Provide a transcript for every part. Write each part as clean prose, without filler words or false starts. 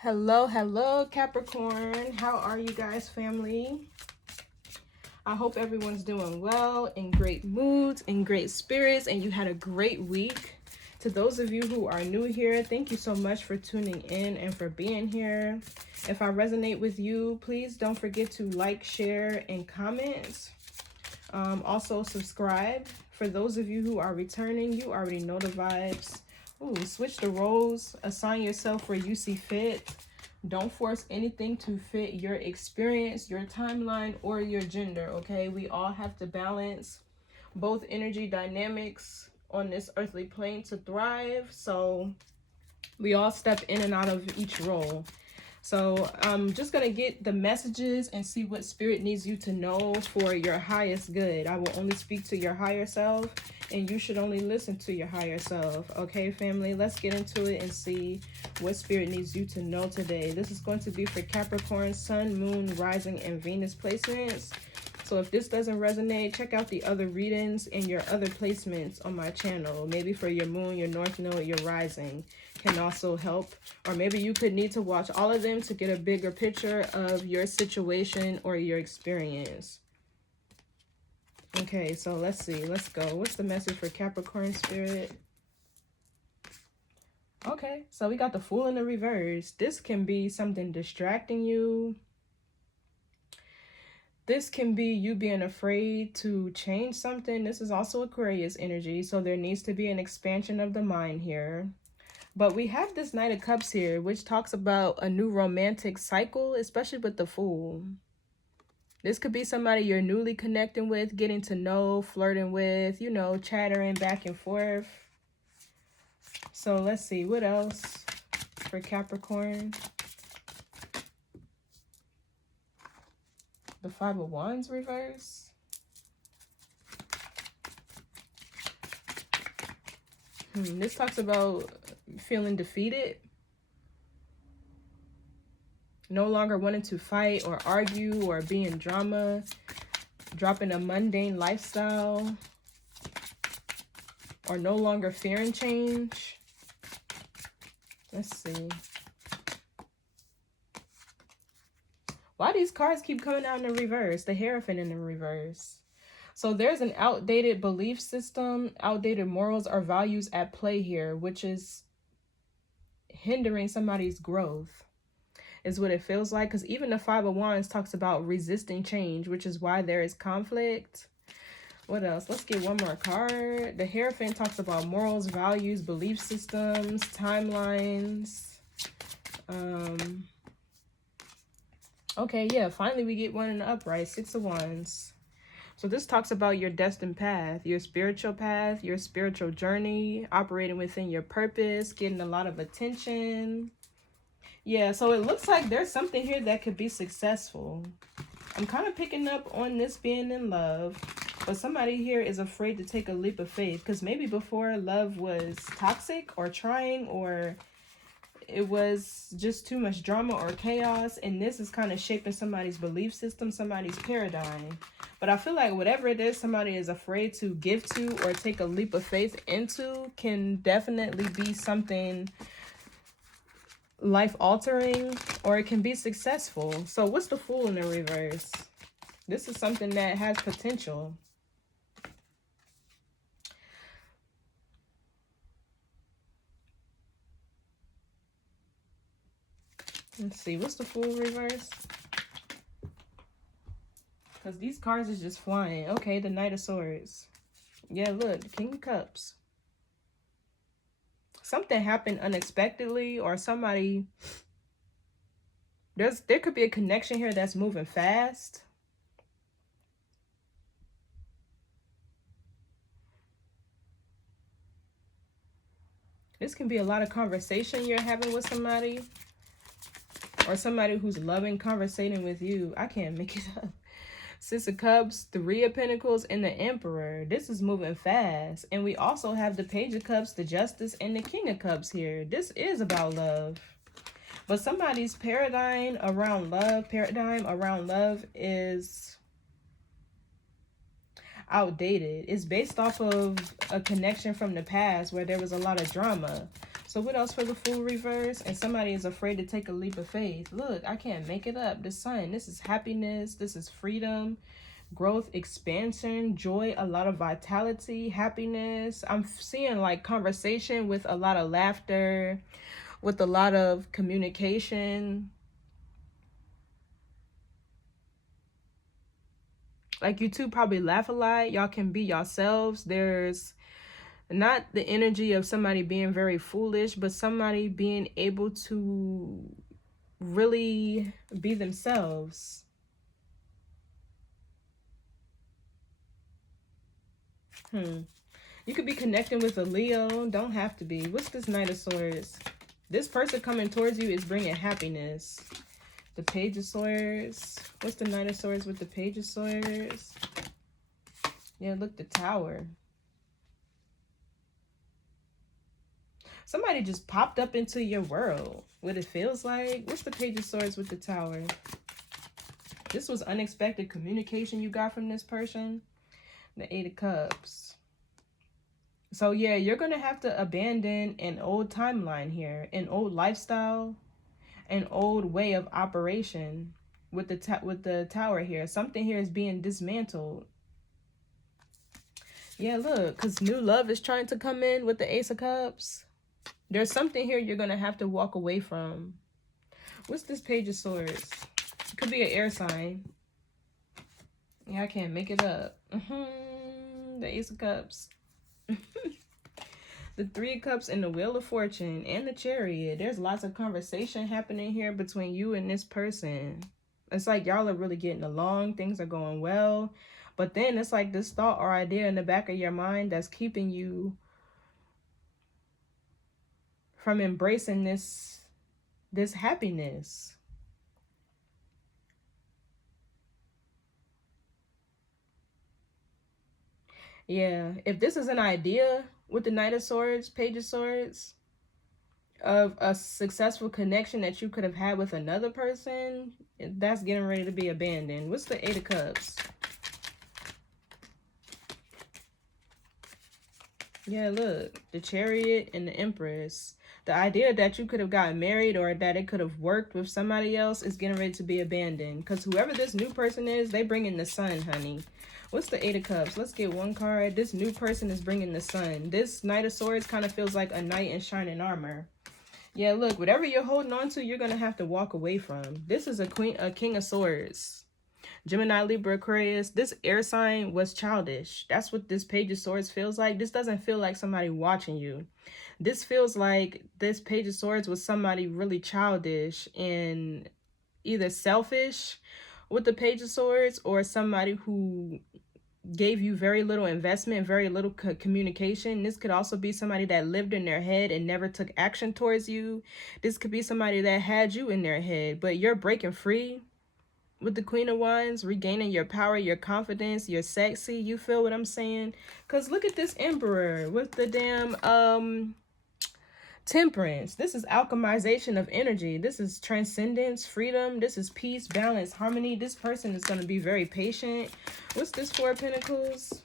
Hello, Capricorn. How are you guys, family? I hope everyone's doing well, in great moods, in great spirits, and you had a great week. To those of you who are new here, thank you so much for tuning in and for being here. If I resonate with you, please don't forget to like, share, and comment. Also, subscribe. For those of you who are returning, you already know the vibes. Ooh, switch the roles. Assign yourself where you see fit. Don't force anything to fit your experience, your timeline, or your gender, okay? We all have to balance both energy dynamics on this earthly plane to thrive. So we all step in and out of each role. So I'm just going to get the messages and see what spirit needs you to know for your highest good. I will only speak to your higher self, and you should only listen to your higher self. Okay, family, let's get into it and see what spirit needs you to know today. This is going to be for Capricorn, Sun, Moon, Rising, and Venus placements. So if this doesn't resonate, check out the other readings and your other placements on my channel. Maybe for your moon, your north node, your rising can also help. Or maybe you could need to watch all of them to get a bigger picture of your situation or your experience. Okay, so let's see. Let's go. What's the message for Capricorn spirit? Okay, so we got the Fool in the reverse. This can be something distracting you. This can be you being afraid to change something. This is also Aquarius energy, so there needs to be an expansion of the mind here. But we have this Knight of Cups here, which talks about a new romantic cycle, especially with the Fool. This could be somebody you're newly connecting with, getting to know, flirting with, you know, chattering back and forth. So let's see, what else for Capricorn? The Five of Wands reverse. This talks about feeling defeated. No longer wanting to fight or argue or be in drama. Dropping a mundane lifestyle. Or no longer fearing change. Let's see. Why these cards keep coming out in the reverse? The Hierophant in the reverse. So there's an outdated belief system, outdated morals or values at play here, which is hindering somebody's growth, is what it feels like. Because even the Five of Wands talks about resisting change, which is why there is conflict. What else? Let's get one more card. The Hierophant talks about morals, values, belief systems, timelines. Okay, yeah, finally we get one in the upright. Six of Wands. So this talks about your destined path, your spiritual path, your spiritual journey, operating within your purpose, getting a lot of attention. Yeah, so it looks like there's something here that could be successful. I'm kind of picking up on this being in love, but somebody here is afraid to take a leap of faith because maybe before love was toxic or trying, or it was just too much drama or chaos, and this is kind of shaping somebody's belief system, somebody's paradigm. But I feel like whatever it is somebody is afraid to give to or take a leap of faith into can definitely be something life-altering, or it can be successful. So what's the Fool in the reverse? This is something that has potential. Let's see, what's the Fool reverse? Because these cards is just flying. Okay, the Knight of Swords. Yeah, look, King of Cups. Something happened unexpectedly, or somebody... There could be a connection here that's moving fast. This can be a lot of conversation you're having with somebody. Or somebody who's loving conversating with you. I can't make it up. Six of Cups, Three of Pentacles, and the Emperor. This is moving fast. And we also have the Page of Cups, the Justice, and the King of Cups here. This is about love. But somebody's paradigm around love is outdated. It's based off of a connection from the past where there was a lot of drama. So So what else for the Fool reverse? And somebody is afraid to take a leap of faith. Look, I can't make it up. The Sun. This is happiness. This is freedom, growth, expansion, joy, a lot of vitality, happiness. I'm seeing like conversation with a lot of laughter, with a lot of communication. Like you two probably laugh a lot. Y'all can be yourselves. There's not the energy of somebody being very foolish, but somebody being able to really be themselves. You could be connecting with a Leo. Don't have to be. What's this Knight of Swords? This person coming towards you is bringing happiness. The Page of Swords. What's the Knight of Swords with the Page of Swords? Yeah, look, the Tower. Somebody just popped up into your world. What it feels like. What's the Page of Swords with the Tower? This was unexpected communication you got from this person. The Eight of Cups. So yeah, you're going to have to abandon an old timeline here. An old lifestyle. An old way of operation with the Tower here. Something here is being dismantled. Yeah, look, because new love is trying to come in with the Ace of Cups. There's something here you're going to have to walk away from. What's this Page of Swords? It could be an air sign. Yeah, I can't make it up. The Ace of Cups. The Three of Cups and the Wheel of Fortune and the Chariot. There's lots of conversation happening here between you and this person. It's like y'all are really getting along. Things are going well. But then it's like this thought or idea in the back of your mind that's keeping you from embracing this happiness. Yeah, if this is an idea with the Knight of Swords, Page of Swords, of a successful connection that you could have had with another person, that's getting ready to be abandoned. What's the Eight of Cups? Yeah, look, the Chariot and the Empress. The idea that you could have gotten married or that it could have worked with somebody else is getting ready to be abandoned. Because whoever this new person is, they bring in the Sun, honey. What's the Eight of Cups? Let's get one card. This new person is bringing the Sun. This Knight of Swords kind of feels like a knight in shining armor. Yeah, look, whatever you're holding on to, you're going to have to walk away from. This is a King of Swords. Gemini, Libra, Aquarius. This air sign was childish. That's what this Page of Swords feels like. This doesn't feel like somebody watching you. This feels like this Page of Swords was somebody really childish and either selfish with the Page of Swords or somebody who gave you very little investment, very little communication. This could also be somebody that lived in their head and never took action towards you. This could be somebody that had you in their head, but you're breaking free with the Queen of Wands, regaining your power, your confidence, you're sexy. You feel what I'm saying? Because look at this Emperor with the damn Temperance. This is alchemization of energy. This is transcendence, freedom. This is peace, balance, harmony. This person is going to be very patient. What's this Four of Pentacles?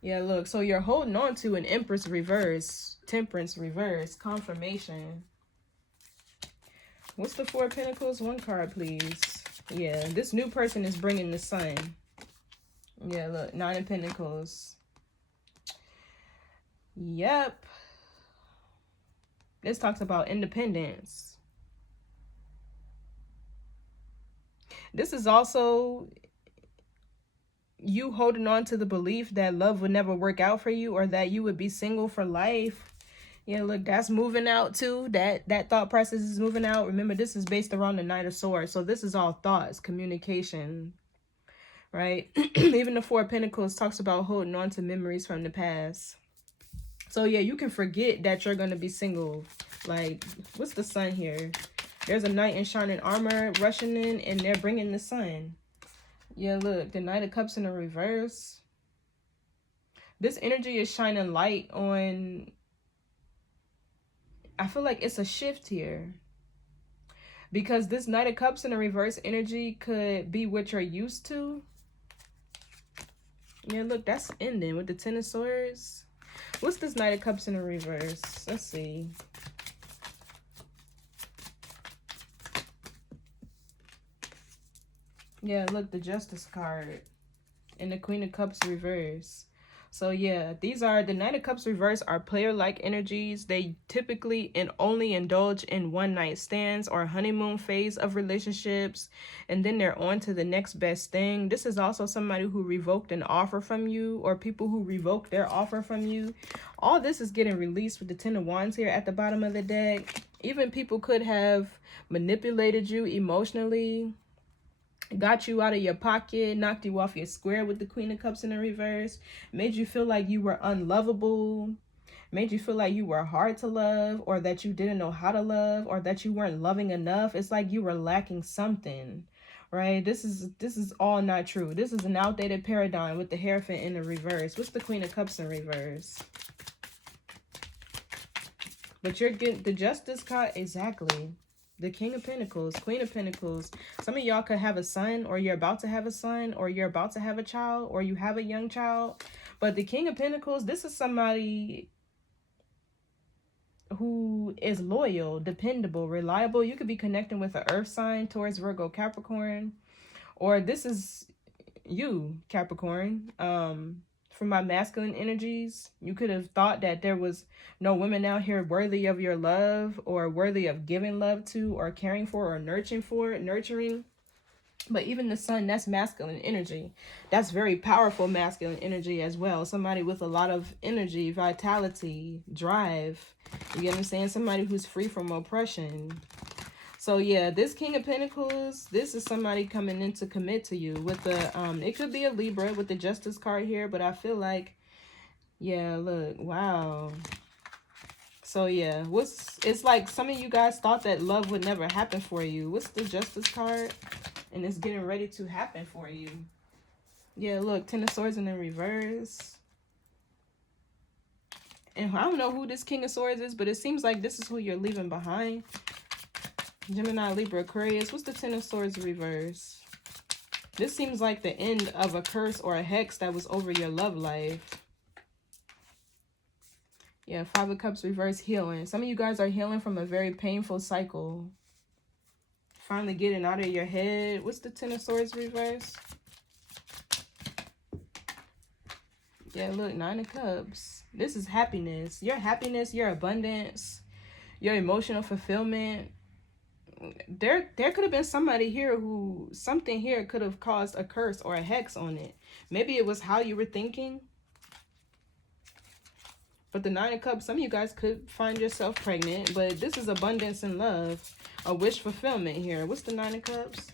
Yeah, look. So you're holding on to an Empress reverse, Temperance reverse, confirmation. What's the Four of Pentacles? One card, please. Yeah, this new person is bringing the Sun. Yeah, look. Nine of Pentacles. Yep. This talks about independence. This is also you holding on to the belief that love would never work out for you or that you would be single for life. Yeah, look, that's moving out too. That thought process is moving out. Remember, this is based around the Knight of Swords. So this is all thoughts, communication, right? Even the Four of Pentacles talks about holding on to memories from the past. So yeah, you can forget that you're going to be single. Like, what's the Sun here? There's a knight in shining armor rushing in and they're bringing the Sun. Yeah, look, the Knight of Cups in the reverse. This energy is shining light on... I feel like it's a shift here. Because this Knight of Cups in the reverse energy could be what you're used to. Yeah, look, that's ending with the Ten of Swords. What's this Knight of Cups in the reverse? Let's see. Yeah, look, the Justice card and the Queen of Cups reverse. So yeah, these are the Knight of Cups reverse are player-like energies. They typically and only indulge in one-night stands or honeymoon phase of relationships, and then they're on to the next best thing. This is also somebody who revoked an offer from you, or people who revoked their offer from you. All this is getting released with the Ten of Wands here at the bottom of the deck. Even people could have manipulated you emotionally, got you out of your pocket, knocked you off your square with the Queen of Cups in the reverse, made you feel like you were unlovable, made you feel like you were hard to love, or that you didn't know how to love, or that you weren't loving enough. It's like you were lacking something, right? This is all not true. This is an outdated paradigm with the Hierophant in the reverse. What's the Queen of Cups in reverse? But you're getting the Justice card, exactly. The King of Pentacles, Queen of Pentacles. Some of y'all could have a son, or you're about to have a son, or you're about to have a child, or you have a young child. But the King of Pentacles, this is somebody who is loyal, dependable, reliable. You could be connecting with an earth sign, Taurus, Virgo, Capricorn. Or this is you, Capricorn. For my masculine energies, you could have thought that there was no women out here worthy of your love, or worthy of giving love to, or caring for, or nurturing. But even the sun, that's masculine energy. That's very powerful masculine energy as well. Somebody with a lot of energy, vitality, drive. You get what I'm saying? Somebody who's free from oppression. So yeah, this King of Pentacles, this is somebody coming in to commit to you with the, it could be a Libra with the Justice card here, but I feel like, yeah, look, wow. So yeah, it's like some of you guys thought that love would never happen for you. What's the Justice card? And it's getting ready to happen for you. Yeah, look, Ten of Swords in the reverse. And I don't know who this King of Swords is, but it seems like this is who you're leaving behind. Gemini, Libra, Aquarius. What's the Ten of Swords reverse? This seems like the end of a curse or a hex that was over your love life. Yeah, Five of Cups reverse, healing. Some of you guys are healing from a very painful cycle. Finally getting out of your head. What's the Ten of Swords reverse? Yeah, look, Nine of Cups. This is happiness. Your happiness, your abundance, your emotional fulfillment. There could have been somebody here who, something here could have caused a curse or a hex on it. Maybe it was how you were thinking. But the Nine of Cups, some of you guys could find yourself pregnant, but this is abundance and love, a wish fulfillment here. What's the Nine of Cups?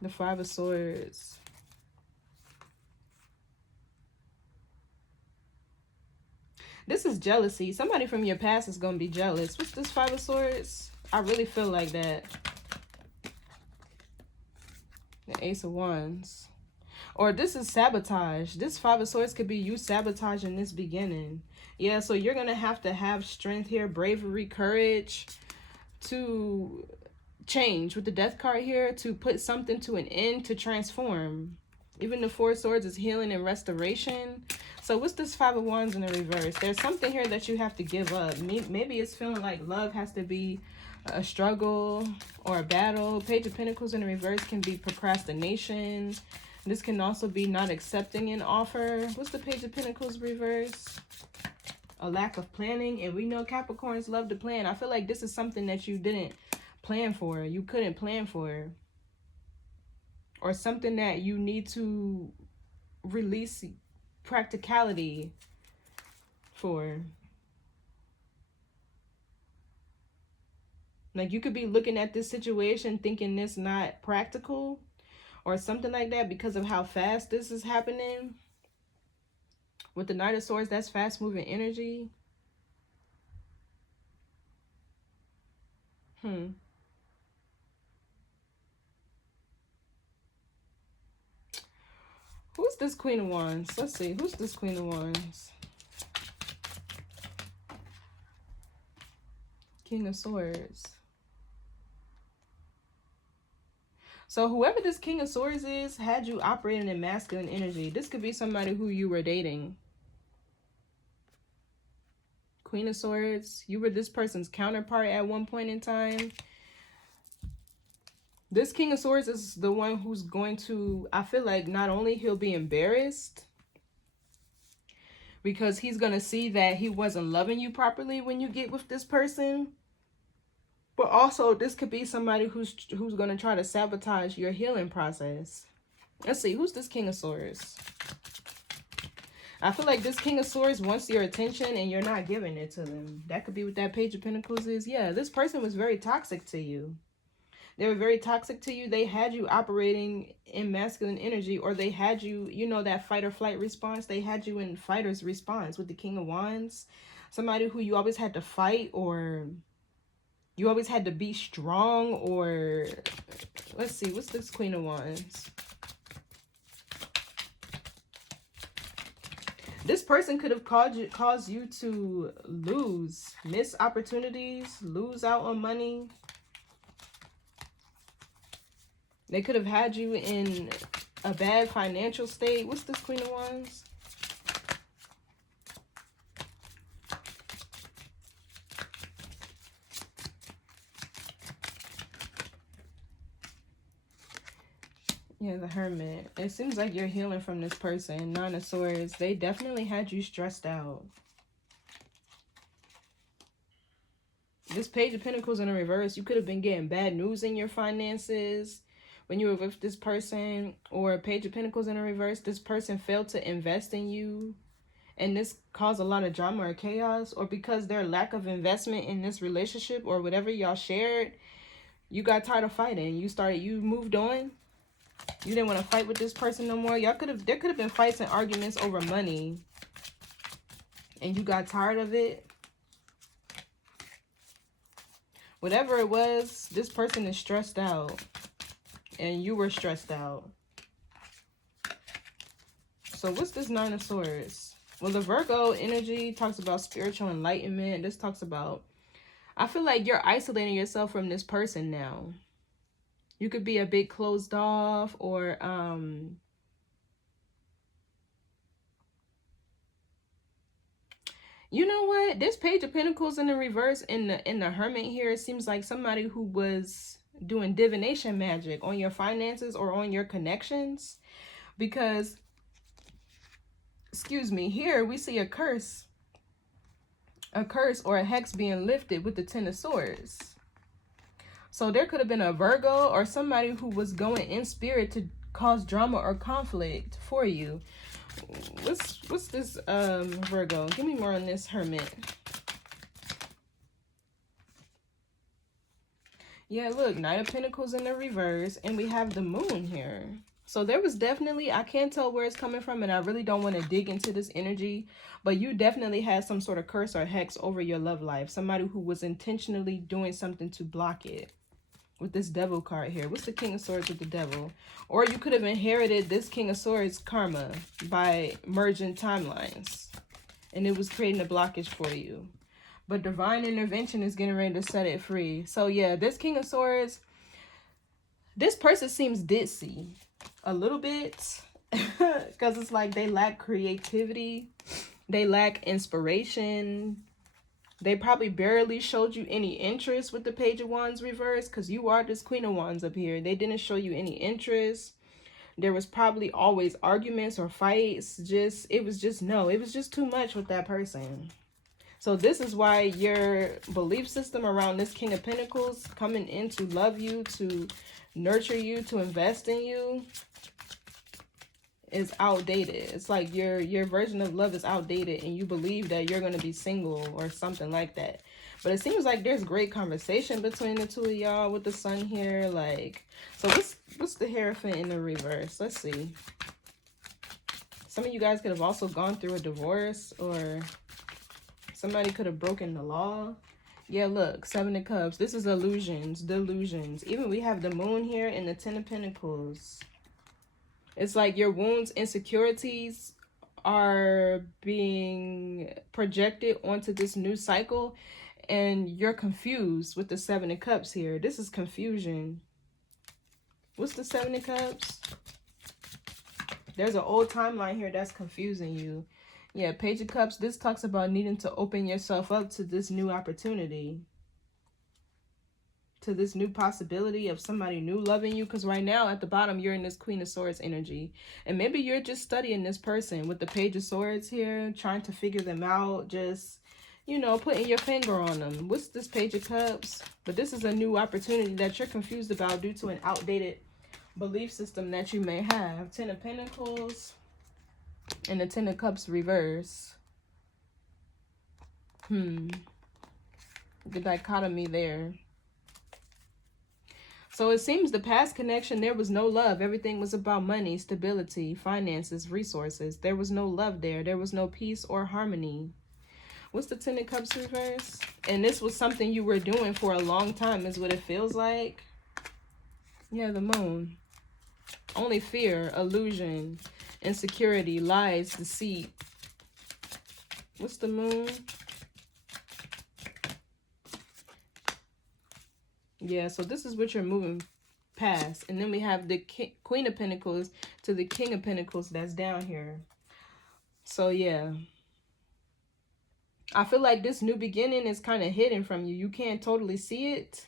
The Five of Swords. This is jealousy. Somebody from your past is going to be jealous. What's this Five of Swords? I really feel like that. The Ace of Wands. Or this is sabotage. This Five of Swords could be you sabotaging this beginning. Yeah, so you're going to have strength here, bravery, courage to change. With the Death card here, to put something to an end, to transform. Even the Four of Swords is healing and restoration. So what's this Five of Wands in the reverse? There's something here that you have to give up. Maybe it's feeling like love has to be a struggle or a battle. Page of Pentacles in the reverse can be procrastination. This can also be not accepting an offer. What's the Page of Pentacles reverse? A lack of planning. And we know Capricorns love to plan. I feel like this is something that you didn't plan for. You couldn't plan for. Or something that you need to release practicality for. Like you could be looking at this situation thinking it's not practical or something like that because of how fast this is happening. With the Knight of Swords, that's fast moving energy. Who's this Queen of Wands? Let's see. Who's this Queen of Wands? King of Swords. So whoever this King of Swords is had you operating in masculine energy. This could be somebody who you were dating. Queen of Swords, you were this person's counterpart at one point in time. This King of Swords is the one who's going to, I feel like not only he'll be embarrassed because he's going to see that he wasn't loving you properly when you get with this person, but also this could be somebody who's going to try to sabotage your healing process. Let's see, who's this King of Swords? I feel like this King of Swords wants your attention and you're not giving it to them. That could be what that Page of Pentacles is. Yeah, this person was very toxic to you. They were very toxic to you. They had you operating in masculine energy, or they had you, you know, that fight or flight response. They had you in fighter's response with the King of Wands. Somebody who you always had to fight, or you always had to be strong, or let's see, what's this Queen of Wands? This person could have caused you to miss opportunities, lose out on money. They could have had you in a bad financial state. What's this Queen of Wands? Yeah, the Hermit. It seems like you're healing from this person. Nine of Swords. They definitely had you stressed out. This Page of Pentacles in the reverse. You could have been getting bad news in your finances when you were with this person, or Page of Pentacles in the reverse. This person failed to invest in you, and this caused a lot of drama or chaos, or because their lack of investment in this relationship or whatever y'all shared, you got tired of fighting. You moved on. You didn't want to fight with this person no more. There could have been fights and arguments over money, and you got tired of it. Whatever it was, this person is stressed out. And you were stressed out. So what's this Nine of Swords? Well, the Virgo energy talks about spiritual enlightenment. This talks about, I feel like you're isolating yourself from this person now. You could be a bit closed off, or you know what? This Page of Pentacles in the reverse in the Hermit here, it seems like somebody who was doing divination magic on your finances or on your connections, because excuse me, here we see a curse or a hex being lifted with the Ten of Swords. So there could have been a Virgo or somebody who was going in spirit to cause drama or conflict for you. What's this Virgo? Give me more on this Hermit. Yeah, look, Knight of Pentacles in the reverse, and we have the Moon here. So there was definitely, I can't tell where it's coming from, and I really don't want to dig into this energy, but you definitely had some sort of curse or hex over your love life. Somebody who was intentionally doing something to block it. With this Devil card here. What's the King of Swords with the Devil? Or you could have inherited this King of Swords karma by merging timelines, and it was creating a blockage for you. But divine intervention is getting ready to set it free. So yeah, this King of Swords, this person seems ditzy a little bit, because it's like they lack creativity, they lack inspiration. They probably barely showed you any interest with the Page of Wands reverse, because you are this Queen of Wands up here. They didn't show you any interest. There was probably always arguments or fights. It was just too much with that person. So this is why your belief system around this King of Pentacles coming in to love you, to nurture you, to invest in you is outdated. It's like your version of love is outdated, and you believe that you're going to be single or something like that. But it seems like there's great conversation between the two of y'all with the Sun here. Like, so what's the Hierophant in the reverse? Let's see. Some of you guys could have also gone through a divorce, or somebody could have broken the law. Yeah, look, Seven of Cups. This is illusions, delusions. Even we have the Moon here and the Ten of Pentacles. It's like your wounds, insecurities are being projected onto this new cycle, and you're confused with the Seven of Cups here. This is confusion. What's the Seven of Cups? There's an old timeline here that's confusing you. Yeah, Page of Cups. This talks about needing to open yourself up to this new opportunity. To this new possibility of somebody new loving you. Because right now at the bottom, you're in this Queen of Swords energy. And maybe you're just studying this person with the Page of Swords here. Trying to figure them out. Just, you know, putting your finger on them. What's this Page of Cups? But this is a new opportunity that you're confused about due to an outdated belief system that you may have. Ten of Pentacles and the Ten of Cups reverse. The dichotomy there. So it seems the past connection, there was no love. Everything was about money, stability, finances, resources. There was no love there. There was no peace or harmony. What's the Ten of Cups reverse? And this was something you were doing for a long time is what it feels like. Yeah, the Moon. Only fear, illusion, insecurity, lies, deceit. What's the Moon? Yeah, so this is what you're moving past. And then we have the Queen of Pentacles to the King of Pentacles that's down here. So, yeah. I feel like this new beginning is kind of hidden from you. You can't totally see it.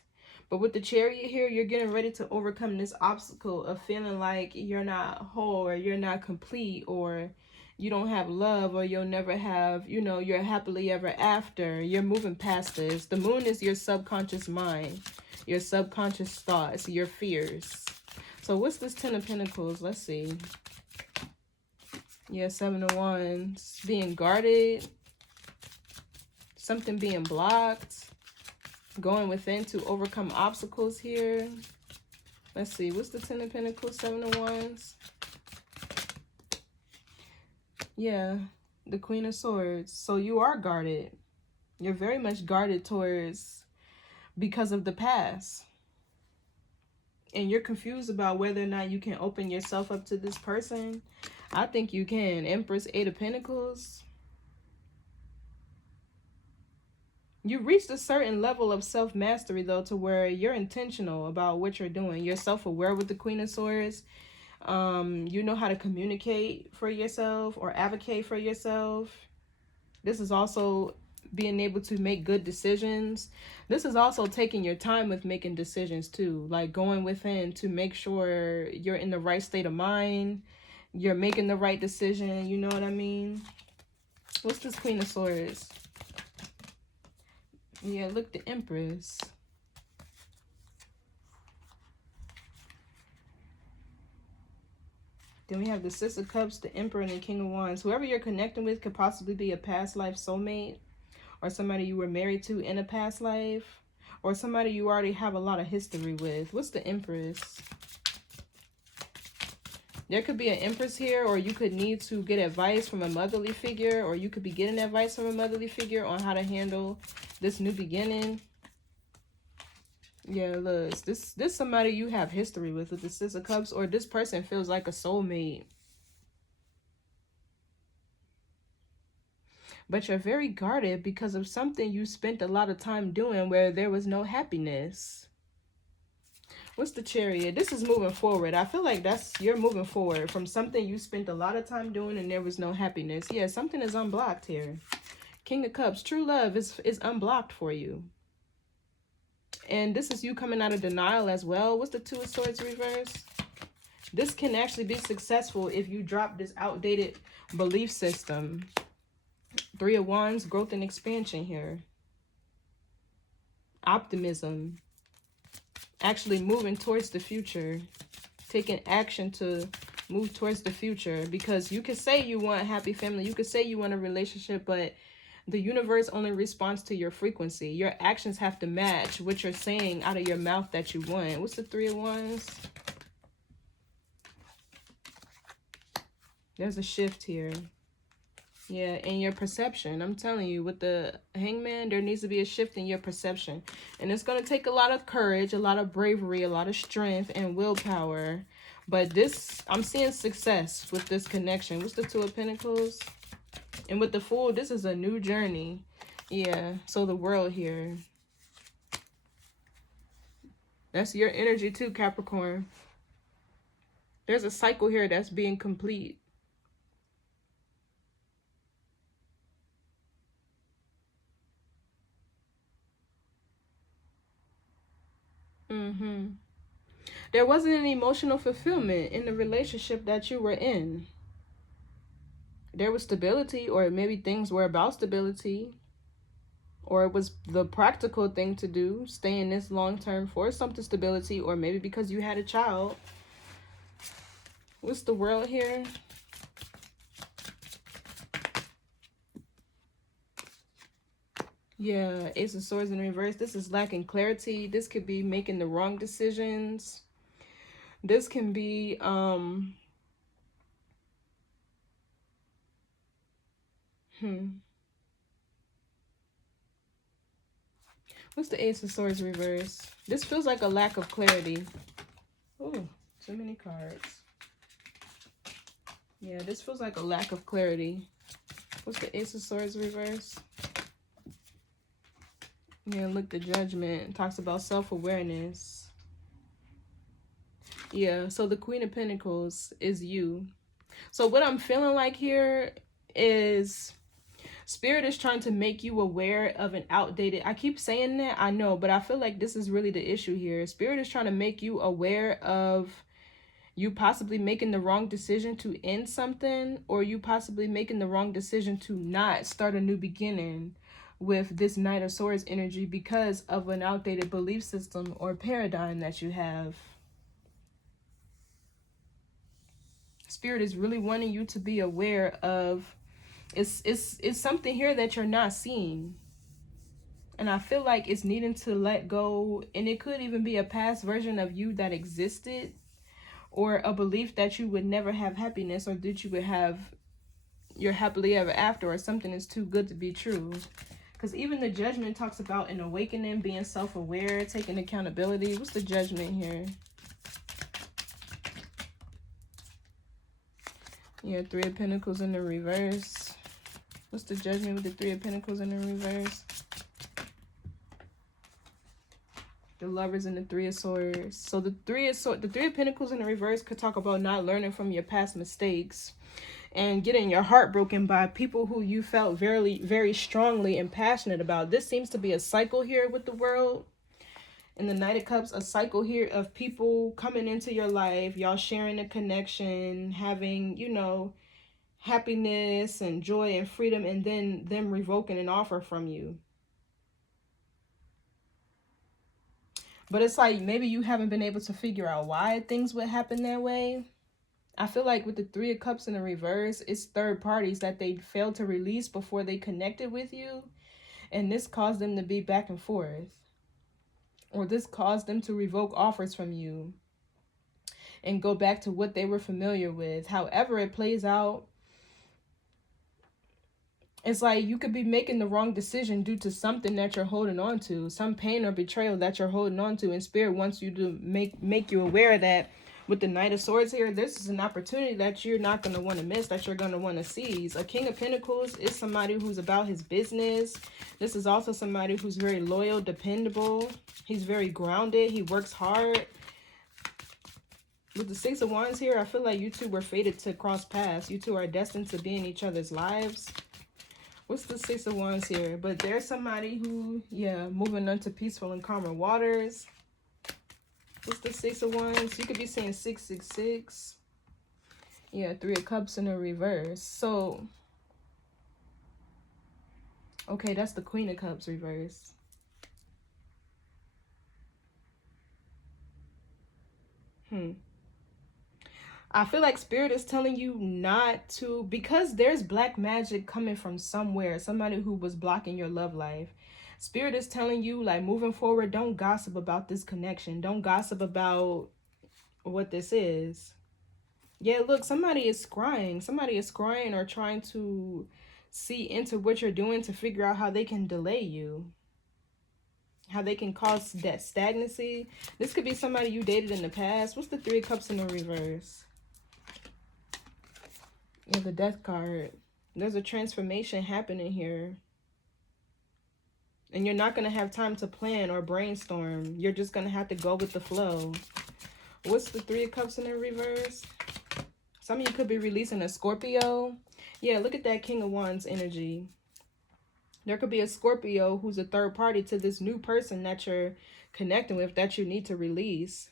But with the Chariot here, you're getting ready to overcome this obstacle of feeling like you're not whole or you're not complete or you don't have love or you'll never have, you know, your happily ever after. You're moving past this. The Moon is your subconscious mind, your subconscious thoughts, your fears. So what's this Ten of Pentacles? Let's see. Yeah, Seven of Wands. Being guarded. Something being blocked. Going within to overcome obstacles here. Let's see. What's the Ten of Pentacles? Seven of Wands. Yeah, the Queen of Swords. So you are guarded. You're very much guarded towards because of the past. And you're confused about whether or not you can open yourself up to this person. I think you can. Empress, Eight of Pentacles. You reached a certain level of self-mastery, though, to where you're intentional about what you're doing. You're self-aware with the Queen of Swords. You know how to communicate for yourself or advocate for yourself. This is also being able to make good decisions. This is also taking your time with making decisions too, like going within to make sure you're in the right state of mind, you're making the right decision, you know what I mean? What's this Queen of Swords? Yeah, look, the Empress. Then we have the Six of Cups, the Emperor, and the King of Wands. Whoever you're connecting with could possibly be a past life soulmate or somebody you were married to in a past life or somebody you already have a lot of history with. What's the Empress? There could be an Empress here, or you could need to get advice from a motherly figure, or you could be getting advice from a motherly figure on how to handle this new beginning. Yeah, look, this somebody you have history with the Six of Cups, or this person feels like a soulmate. But you're very guarded because of something you spent a lot of time doing where there was no happiness. What's the Chariot? This is moving forward. I feel like you're moving forward from something you spent a lot of time doing and there was no happiness. Yeah, something is unblocked here. King of Cups, true love is unblocked for you. And this is you coming out of denial as well. What's the Two of Swords reverse? This can actually be successful if you drop this outdated belief system. Three of Wands, growth and expansion here. Optimism. Actually moving towards the future. Taking action to move towards the future. Because you could say you want a happy family. You could say you want a relationship, but the universe only responds to your frequency. Your actions have to match what you're saying out of your mouth that you want. What's the Three of Wands? There's a shift here. Yeah, in your perception. I'm telling you, with the Hangman, there needs to be a shift in your perception. And it's going to take a lot of courage, a lot of bravery, a lot of strength and willpower. But this, I'm seeing success with this connection. What's the Two of Pentacles? And with the Fool, this is a new journey. Yeah, so the World here. That's your energy too, Capricorn. There's a cycle here that's being complete. There wasn't an emotional fulfillment in the relationship that you were in. There was stability, or maybe things were about stability, or it was the practical thing to do, stay in this long term for something stability, or maybe because you had a child. What's the world here? Yeah, Ace of Swords in reverse. This is lacking clarity. This could be making the wrong decisions. This can be what's the Ace of Swords reverse? This feels like a lack of clarity. Oh, too many cards. Yeah, this feels like a lack of clarity. What's the Ace of Swords reverse? Yeah, look, the Judgment talks about self-awareness. Yeah, so the Queen of Pentacles is you. So what I'm feeling like here is Spirit is trying to make you aware of an outdated... I keep saying that, I know, but I feel like this is really the issue here. Spirit is trying to make you aware of you possibly making the wrong decision to end something, or you possibly making the wrong decision to not start a new beginning with this Knight of Swords energy because of an outdated belief system or paradigm that you have. Spirit is really wanting you to be aware of it's something here that you're not seeing. And I feel like it's needing to let go, and it could even be a past version of you that existed, or a belief that you would never have happiness, or that you would have your happily ever after, or something is too good to be true. Because even the Judgment talks about an awakening, being self-aware, taking accountability. What's the Judgment here? Yeah, Three of Pentacles in the reverse. What's the Judgment with the Three of Pentacles in the reverse? The Lovers and the Three of Swords. So the Three of Pentacles in the reverse could talk about not learning from your past mistakes and getting your heart broken by people who you felt very, very strongly and passionate about. This seems to be a cycle here with the World. In the Knight of Cups, a cycle here of people coming into your life, y'all sharing a connection, having, you know, happiness and joy and freedom, and then them revoking an offer from you. But it's like maybe you haven't been able to figure out why things would happen that way. I feel like with the Three of Cups in the reverse, it's third parties that they failed to release before they connected with you. And this caused them to be back and forth. Or this caused them to revoke offers from you and go back to what they were familiar with. However it plays out, it's like you could be making the wrong decision due to something that you're holding on to, some pain or betrayal that you're holding on to, and Spirit wants you to make you aware that with the Knight of Swords here, this is an opportunity that you're not going to want to miss, that you're going to want to seize. A King of Pentacles is somebody who's about his business. This is also somebody who's very loyal, dependable. He's very grounded. He works hard. With the Six of Wands here, I feel like you two were fated to cross paths. You two are destined to be in each other's lives. What's the Six of Wands here? But there's somebody who, yeah, moving on to peaceful and calmer waters. What's the Six of Wands? You could be saying 666. Yeah, Three of Cups in the reverse. So, okay, that's the Queen of Cups reverse. I feel like Spirit is telling you not to, because there's black magic coming from somewhere, somebody who was blocking your love life. Spirit is telling you, like, moving forward, don't gossip about this connection. Don't gossip about what this is. Yeah, look, somebody is scrying. Somebody is scrying or trying to see into what you're doing to figure out how they can delay you. How they can cause that stagnancy. This could be somebody you dated in the past. What's the Three of Cups in the reverse? Yeah, the Death card. There's a transformation happening here. And you're not going to have time to plan or brainstorm. You're just going to have to go with the flow. What's the Three of Cups in the reverse? Some of you could be releasing a Scorpio. Yeah, look at that King of Wands energy. There could be a Scorpio who's a third party to this new person that you're connecting with that you need to release.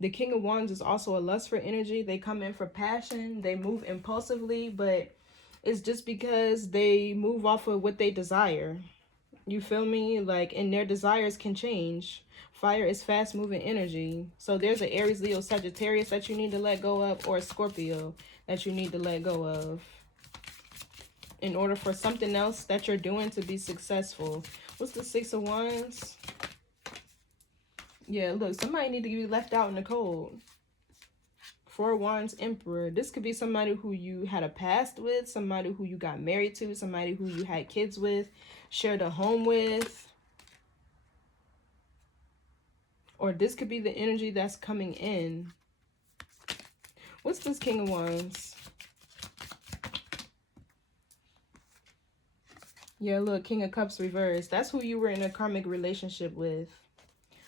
The King of Wands is also a lust for energy. They come in for passion. They move impulsively, but it's just because they move off of what they desire. You feel me? Like, and their desires can change. Fire is fast moving energy. So there's an Aries, Leo, Sagittarius that you need to let go of, or a Scorpio that you need to let go of in order for something else that you're doing to be successful. What's the Six of Wands? Yeah, look, somebody need to be left out in the cold. Four of Wands, Emperor. This could be somebody who you had a past with, somebody who you got married to, somebody who you had kids with, shared a home with. Or this could be the energy that's coming in. What's this King of Wands? Yeah, look, King of Cups reversed. That's who you were in a karmic relationship with.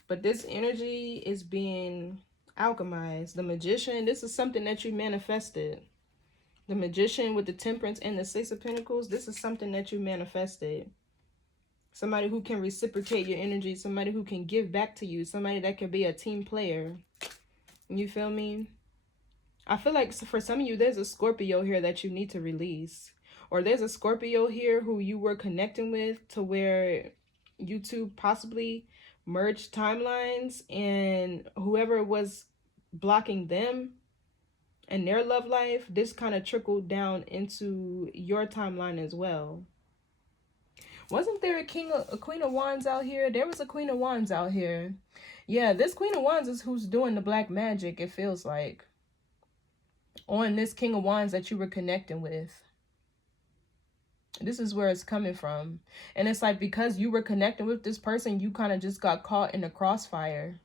But this energy is being alchemized. The Magician, this is something that you manifested. The Magician with the Temperance and the Six of Pentacles, this is something that you manifested. Somebody who can reciprocate your energy, somebody who can give back to you, somebody that can be a team player. You feel me? I feel like for some of you, there's a Scorpio here that you need to release. Or there's a Scorpio here who you were connecting with to where you two possibly merged timelines, and whoever was blocking them and their love life, this kind of trickled down into your timeline as well. Wasn't there a Queen of Wands out here? There was a Queen of Wands out here. Yeah, this Queen of Wands is who's doing the black magic, it feels like, on this King of Wands that you were connecting with. This is where it's coming from. And it's like, because you were connecting with this person, you kind of just got caught in the crossfire.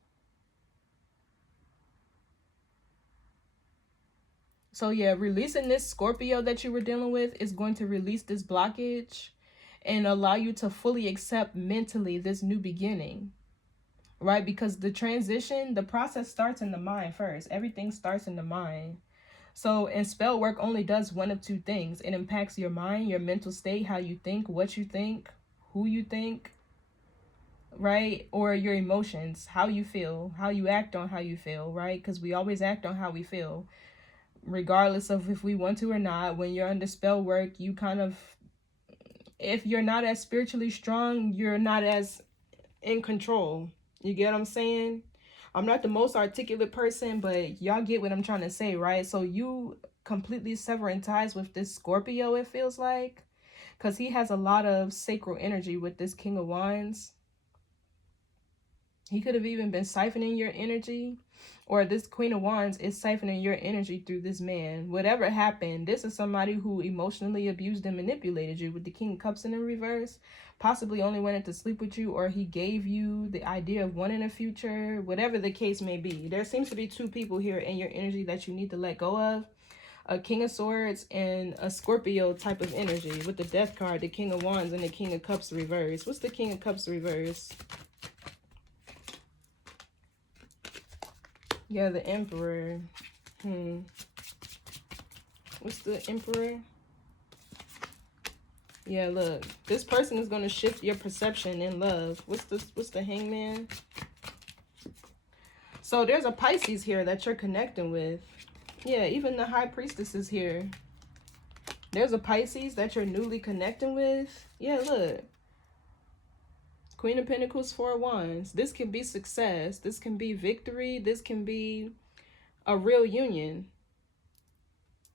So yeah, releasing this Scorpio that you were dealing with is going to release this blockage and allow you to fully accept mentally this new beginning. Right? Because the transition, the process starts in the mind first. Everything starts in the mind. So, and spell work only does one of two things. It impacts your mind, your mental state, how you think, what you think, who you think, right? Or your emotions, how you feel, how you act on how you feel, right? Because we always act on how we feel, regardless of if we want to or not. When you're under spell work, you kind of, if you're not as spiritually strong, you're not as in control. You get what I'm saying? I'm not the most articulate person, but y'all get what I'm trying to say, right? So you completely severing ties with this Scorpio, it feels like, because he has a lot of sacral energy with this King of Wands. He could have even been siphoning your energy, or this Queen of Wands is siphoning your energy through this man. Whatever happened, this is somebody who emotionally abused and manipulated you with the King of Cups in the reverse. Possibly only wanted to sleep with you, or he gave you the idea of one in the future. Whatever the case may be, there seems to be two people here in your energy that you need to let go of. A King of Swords and a Scorpio type of energy with the Death card, the King of Wands, and the King of Cups reverse. What's the King of Cups reverse? Yeah, the Emperor. What's the Emperor? Yeah, look. This person is going to shift your perception in love. What's the Hangman? So there's a Pisces here that you're connecting with. Yeah, even the High Priestess is here. There's a Pisces that you're newly connecting with. Yeah, look. Queen of Pentacles, Four of Wands. This can be success. This can be victory. This can be a real union.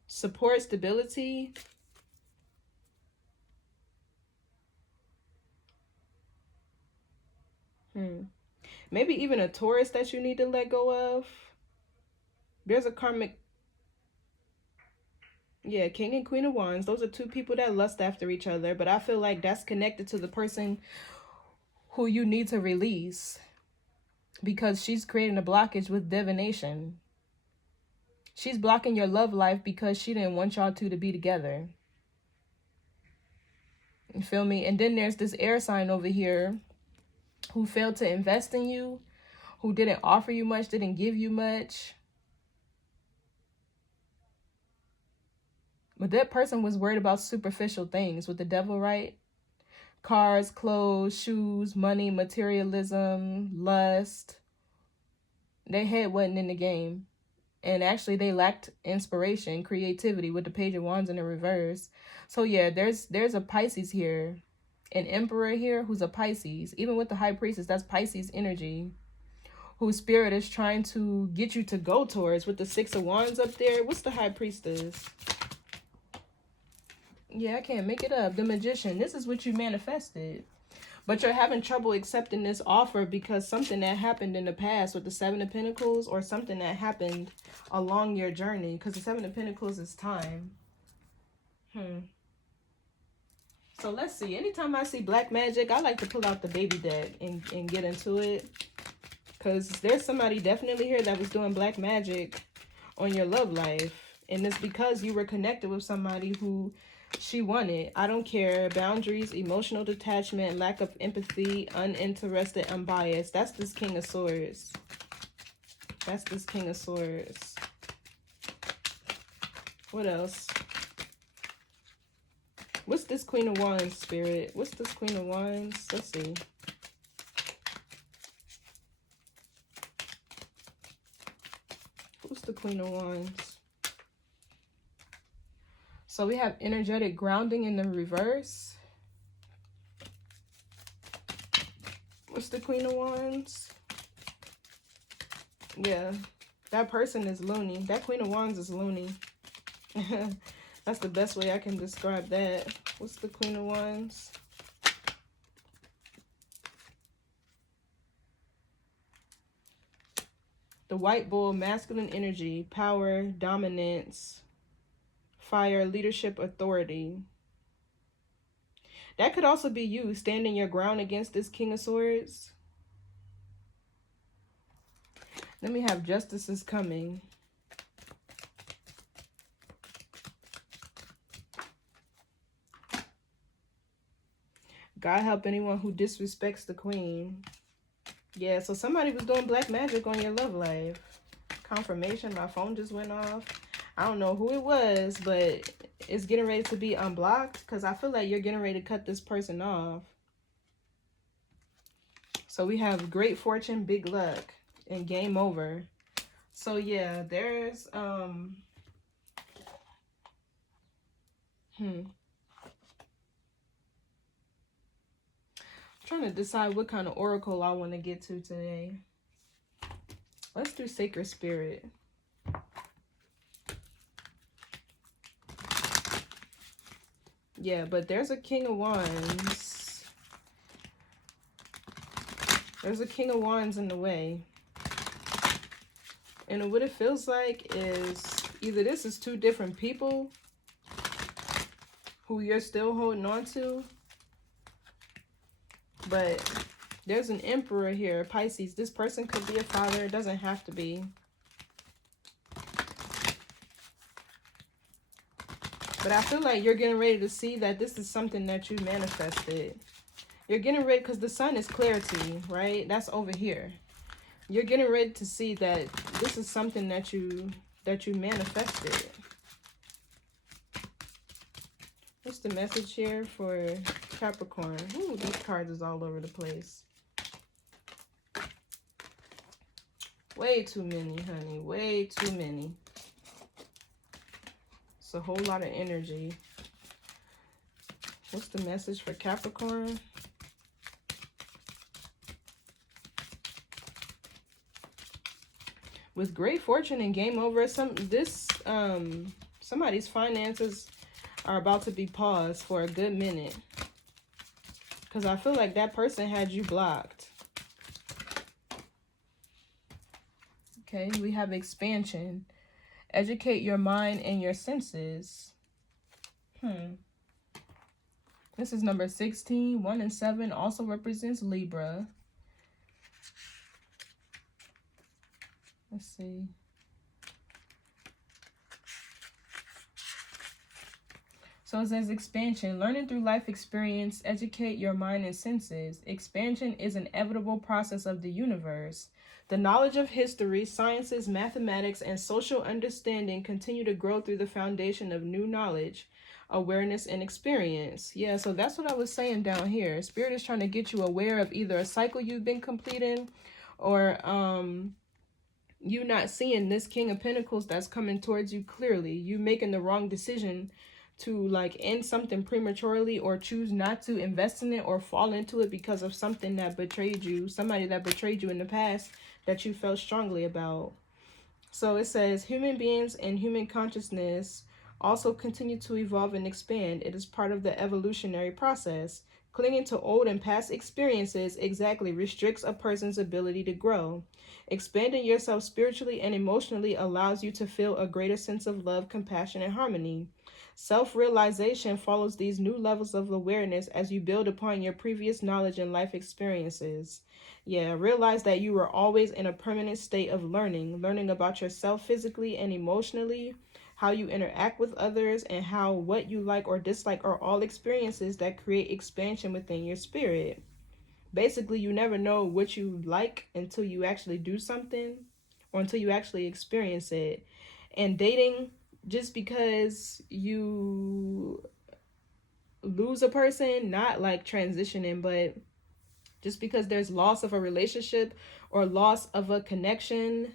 Support, stability. Maybe even a Taurus that you need to let go of. There's a karmic. Yeah, King and Queen of Wands. Those are two people that lust after each other. But I feel like that's connected to the person who you need to release, because she's creating a blockage with divination. She's blocking your love life because she didn't want y'all two to be together. You feel me? And then there's this air sign over here who failed to invest in you, who didn't offer you much, didn't give you much. But that person was worried about superficial things with the devil, right? Cars, clothes, shoes, money, materialism, lust. Their head wasn't in the game. And actually, they lacked inspiration, creativity with the Page of Wands in the reverse. So yeah, there's a Pisces here, an Emperor here who's a Pisces. Even with the High Priestess, that's Pisces energy, whose spirit is trying to get you to go towards. With the Six of Wands up there, what's the High Priestess? Yeah, I can't make it up. The Magician. This is what you manifested. But you're having trouble accepting this offer because something that happened in the past with the Seven of Pentacles, or something that happened along your journey, because the Seven of Pentacles is time. So let's see. Anytime I see black magic, I like to pull out the baby deck and get into it. Because there's somebody definitely here that was doing black magic on your love life. And it's because you were connected with somebody who she wanted. I don't care. Boundaries, emotional detachment, lack of empathy, uninterested, unbiased. That's this King of Swords. That's this King of Swords. What else? What's this Queen of Wands, Spirit? What's this Queen of Wands? Let's see. Who's the Queen of Wands? So we have energetic grounding in the reverse. What's the Queen of Wands? Yeah, that person is loony. That Queen of Wands is loony. That's the best way I can describe that. What's the Queen of Wands? The White Bull, masculine energy, power, dominance, fire, leadership, authority. That could also be you standing your ground against this King of Swords. Let me have justice is coming. God help anyone who disrespects the Queen. Yeah, so somebody was doing black magic on your love life. Confirmation, my phone just went off. I don't know who it was, but it's getting ready to be unblocked because I feel like you're getting ready to cut this person off. So we have great fortune, big luck, and game over. So yeah, there's trying to decide what kind of oracle I want to get to today. Let's do Sacred Spirit. Yeah, but there's a King of Wands. There's a King of Wands in the way. And what it feels like is either this is two different people who you're still holding on to, but there's an Emperor here, Pisces. This person could be a father. It doesn't have to be. But I feel like you're getting ready to see that this is something that you manifested. You're getting ready, because the sun is clarity, right? That's over here. You're getting ready to see that this is something that you manifested. What's the message here for Capricorn? Ooh, these cards is all over the place. Way too many, honey. Way too many. It's a whole lot of energy. What's the message for Capricorn? With great fortune and game over, somebody's finances are about to be paused for a good minute. Because I feel like that person had you blocked. Okay, we have expansion. Educate your mind and your senses. This is number 16. 1 and 7 also represents Libra. Let's see. So it says expansion. Learning through life experience, educate your mind and senses. Expansion is an inevitable process of the universe. The knowledge of history, sciences, mathematics, and social understanding continue to grow through the foundation of new knowledge, awareness, and experience. Yeah, so that's what I was saying down here. Spirit is trying to get you aware of either a cycle you've been completing, or you not seeing this King of Pentacles that's coming towards you clearly. You making the wrong decision to like end something prematurely, or choose not to invest in it or fall into it because of something that betrayed you, somebody that betrayed you in the past that you felt strongly about. So it says human beings and human consciousness also continue to evolve and expand. It is part of the evolutionary process. Clinging to old and past experiences exactly restricts a person's ability to grow. Expanding yourself spiritually and emotionally allows you to feel a greater sense of love, compassion, and harmony. Self-realization follows these new levels of awareness as you build upon your previous knowledge and life experiences. Yeah, realize that you are always in a permanent state of learning about yourself physically and emotionally, how you interact with others, and how what you like or dislike are all experiences that create expansion within your spirit. Basically, you never know what you like until you actually do something, or until you actually experience it. And dating, just because you lose a person, not like transitioning, but just because there's loss of a relationship or loss of a connection,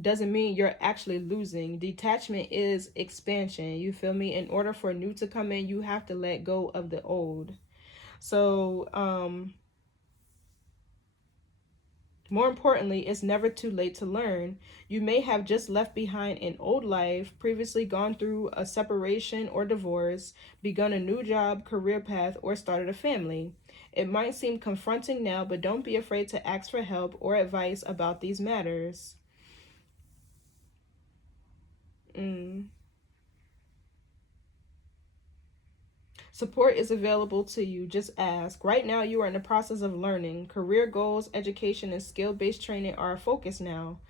doesn't mean you're actually losing. Detachment is expansion. You feel me? In order for new to come in, you have to let go of the old. So, more importantly, it's never too late to learn. You may have just left behind an old life, previously gone through a separation or divorce, begun a new job, career path, or started a family. It might seem confronting now, but don't be afraid to ask for help or advice about these matters. Support is available to you. Just ask. Right now, you are in the process of learning. Career goals, education, and skill-based training are a focus now.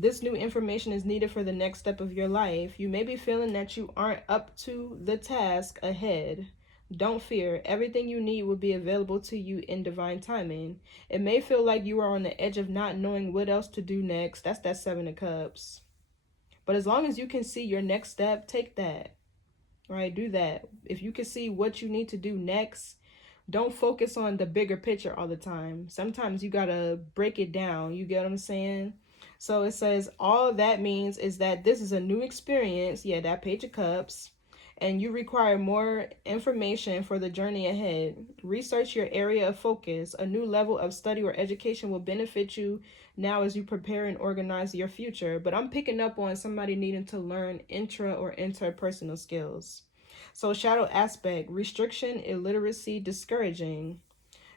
This new information is needed for the next step of your life. You may be feeling that you aren't up to the task ahead. Don't fear. Everything you need will be available to you in divine timing. It may feel like you are on the edge of not knowing what else to do next. That's that Seven of Cups. But as long as you can see your next step, take that. Right? Do that. If you can see what you need to do next, don't focus on the bigger picture all the time. Sometimes you gotta break it down. You get what I'm saying? So it says all that means is that this is a new experience. Yeah, that Page of Cups. And you require more information for the journey ahead. Research your area of focus. A new level of study or education will benefit you now as you prepare and organize your future. But I'm picking up on somebody needing to learn intra or interpersonal skills. So shadow aspect, restriction, illiteracy, discouraging.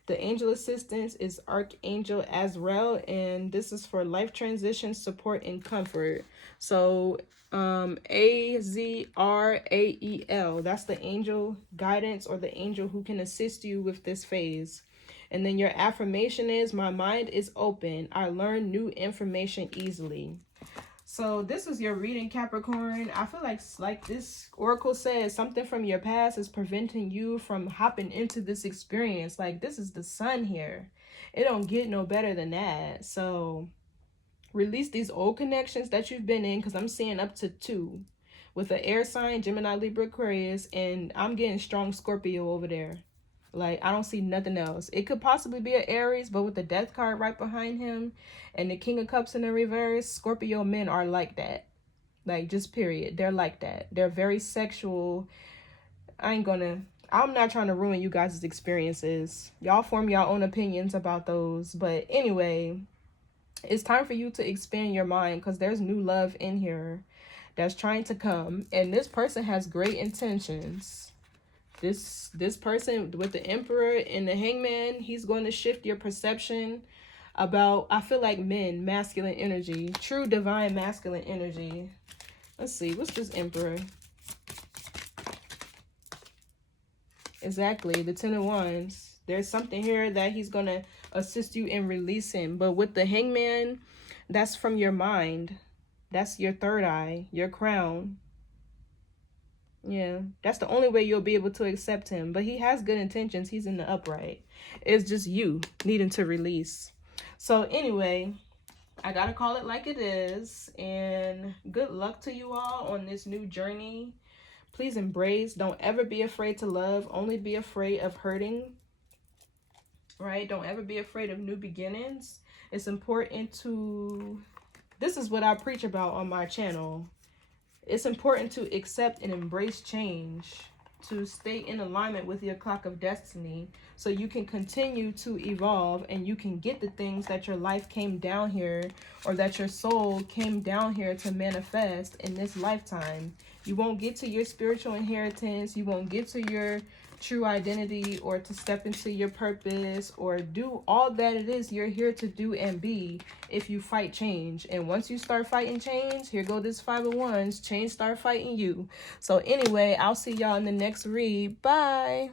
The angel assistance is Archangel Azrael, and this is for life transition, support, and comfort. So Azrael, that's the angel guidance, or the angel who can assist you with this phase. And then your affirmation is, my mind is open. I learn new information easily. So this is your reading, Capricorn. I feel like this oracle says something from your past is preventing you from hopping into this experience. Like, this is the sun here. It don't get no better than that. So release these old connections that you've been in, because I'm seeing up to 2 with the air sign, Gemini, Libra, Aquarius, and I'm getting strong Scorpio over there. Like, I don't see nothing else. It could possibly be an Aries, but with the Death card right behind him and the King of Cups in the reverse, Scorpio men are like that. Like, just period. They're like that. They're very sexual. I'm not trying to ruin you guys' experiences. Y'all form your own opinions about those. But anyway, it's time for you to expand your mind, because there's new love in here that's trying to come. And this person has great intentions. This person with the Emperor and the Hangman, he's going to shift your perception about, I feel like, men, masculine energy, true divine masculine energy. Let's see, what's this Emperor? Exactly, the 10 of Wands. There's something here that he's going to assist you in releasing. But with the Hangman, that's from your mind. That's your third eye, your crown. Yeah, that's the only way you'll be able to accept him. But he has good intentions. He's in the upright. It's just you needing to release. So anyway, I gotta call it like it is, and good luck to you all on this new journey. Please embrace. Don't ever be afraid to love. Only be afraid of hurting, right? Don't ever be afraid of new beginnings. It's important to, this is what I preach about on my channel. It's important to accept and embrace change, to stay in alignment with your clock of destiny so you can continue to evolve and you can get the things that your life came down here, or that your soul came down here to manifest in this lifetime. You won't get to your spiritual inheritance, you won't get to your true identity, or to step into your purpose, or do all that it is you're here to do and be, if you fight change. And once you start fighting change, here go this 501s, change start fighting you. So anyway, I'll see y'all in the next read. Bye.